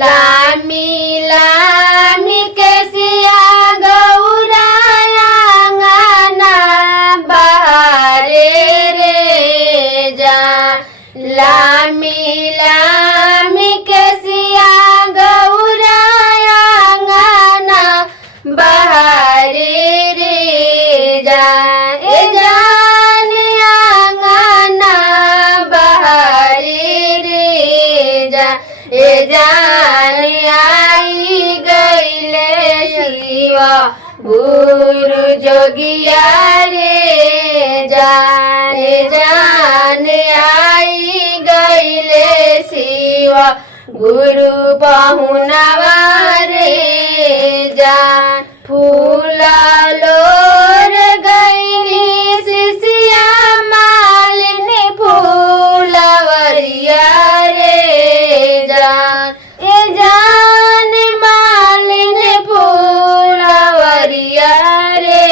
लामी लामी केसिया गौराया गाना बहारे रे जा। लामी लामी केसिया गौराया गाना बहारे रे जा। ए जान आंगना बहारे रे जा। ए जान आई गईले शिवा गुरु जोगिया रे जान। जान आई गईले शिवा गुरु पहुनवा रे जान। फूला लोर गईली शिशिया मालिनी फूलवरिया रे जान। ए जान मालिनी फूलवरिया रे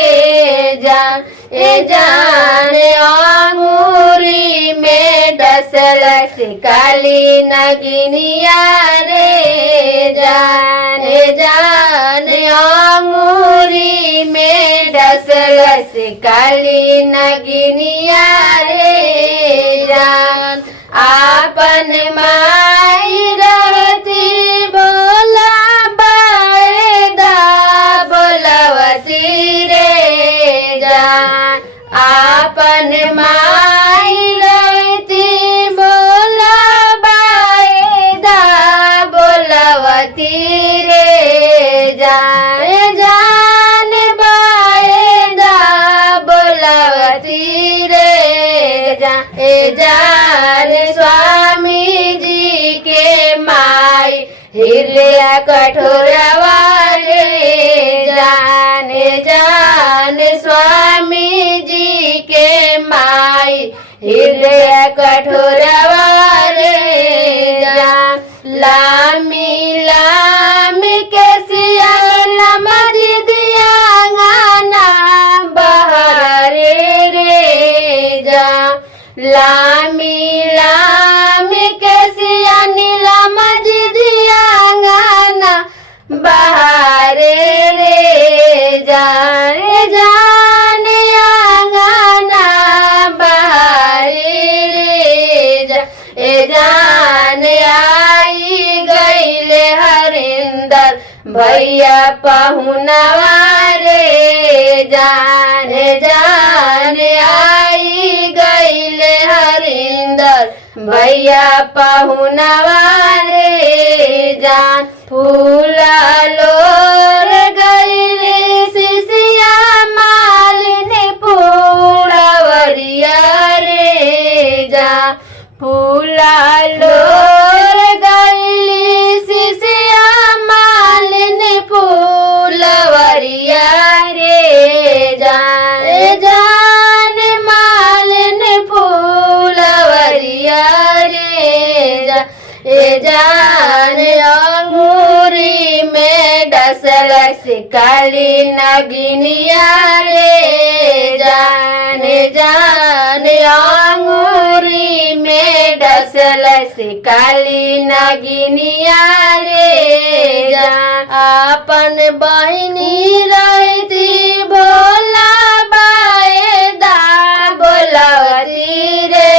जान। ए जान अंगूरी में डसल काली नगिनिया रे जान। ए जान अंगूरी में डसल काली नगिनिया रे जान। आपन माई रहती बोला बाएदा बोलवती रे जान। आपन माई रहती बोला बाएदा बोलवती रे जान। जान बाएदा बोलवती रे जान। ए जान स्वामी जी के माई हृदय कठोरवा रे जान। जान स्वामी जी के माई हृदय कठोरवा रे जान। लामी लामी केसिया लमदी दिया गाना बहारे रे जान। लामी लामी केसिया नीलम दिया गाना बहारे रे जान। जान गाना बहारे रे जा। ए जान आई गईले हरिंदर भैया पहुनवा रे जान। जान आई गईले हरिंदर भैया पहुनवा रे जान। फूला लोर गईले शिशिया मालिनी फूलवरिया रे जान। फूला लोर गईली शिशिया मालिनी फूलवरिया रे जान। जान मालिनी फूलवरिया रे जान। ए जान अंगूरी में डसल काली नगिनिया रे जान। जान अंगूरी में डसल काली नगिनिया रे जान। आपन बहिनी रहती भोला बाएदा बोलवती रे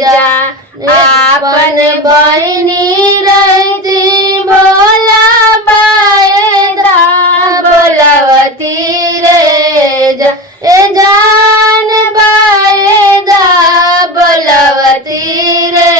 जान। आपन बहिनी रहती भोला बाएदा बोलवती रे जान। ए जान बाएदा बोलवती रे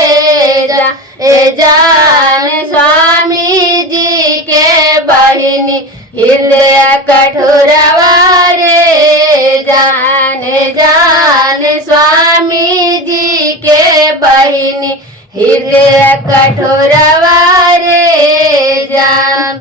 जान। ए जान स्वामी जी के बहिनी हृदय कठोरवा रे जान। जान स्वामी जी के बहिनी हृदय कठोरवा रे जान।